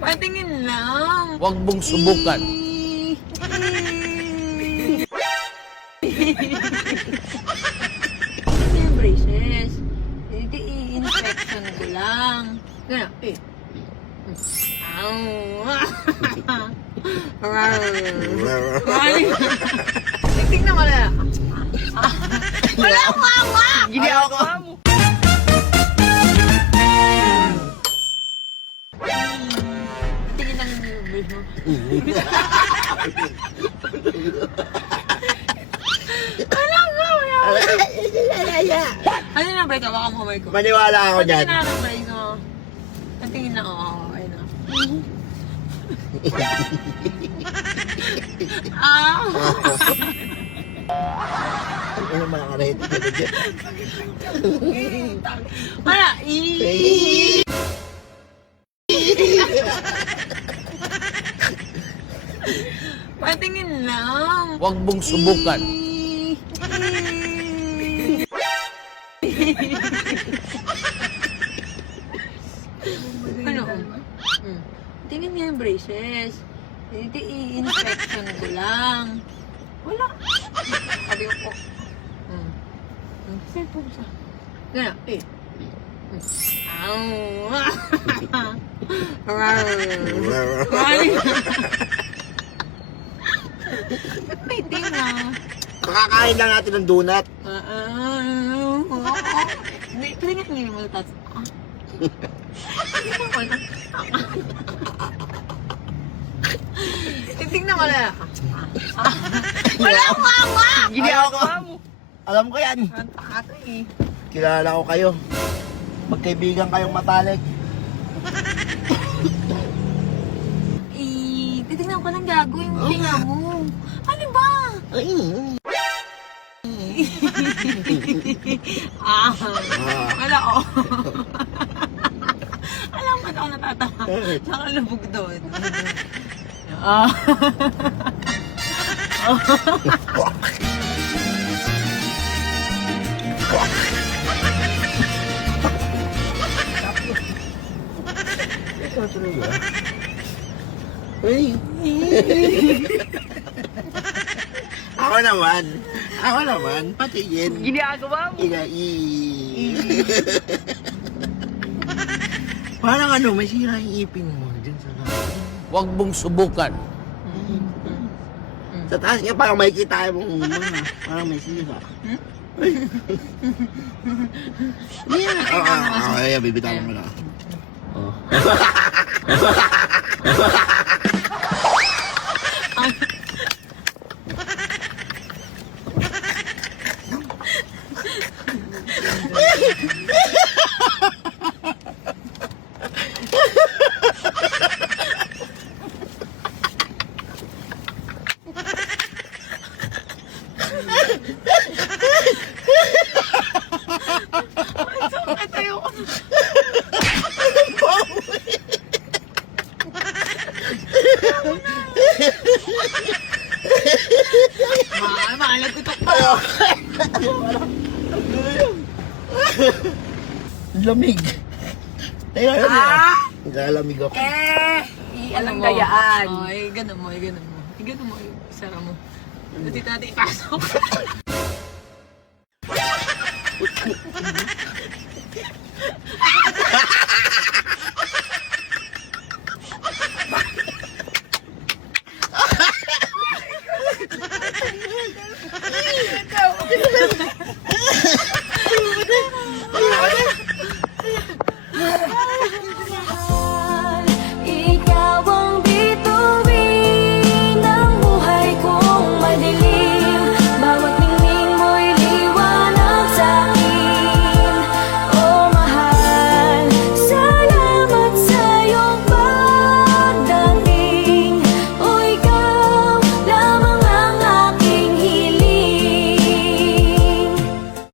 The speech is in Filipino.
Patingin lang. Huwag mong subukan. Ano yung braces? Hindi, i-inspection ko lang. Gano'n, eh. Tingnan mo na. Wala akong hawak! Ginagawa mo. Tingin lang yung brace mo. Ano na break? Baka mamay ko. Maniwala ako dyan. Patingin na break ko. Patingin na, oo. Ayun na. Ano mga karahit ko dyan? Wala. Patingin lang. Huwag mong subukan. Ano? Tingin niya yung braces. Hindi, i-inspection ko lang. Wala. Sabi ko po. Cellphone siya. Gano'n, eh. Ba't may tinga? Kakakain lang natin ng donut. Hindi, patingin niyo yung mga Tingnan ko na. Wala akong hawak! Ginagawa mo. Alam ko yan. Ang tato eh. Kilala ko kayo. Magkaibigan kayong matalik. Titignan ko lang gago yung tinga mo. Ano ba? Wala ko. Alam mo ako natatawa. Tsaka lubog doon. Ikaw talaga? Uy! Ako naman, patingin. Ginagawa mo. Parang ano, may sira yung ipin mo dyan sa taas. Huwag mong subukan. Sa taas niya, parang makikita mong mga, parang may sira. Ay, bibitawan mo na. Oh. Malagutok pa. Lamig. Tayo na naglalamig ako. Alam mo. Gayaan. Ganun mo, ganun mo. Ganun mo, isara mo. Dito natin ipasok.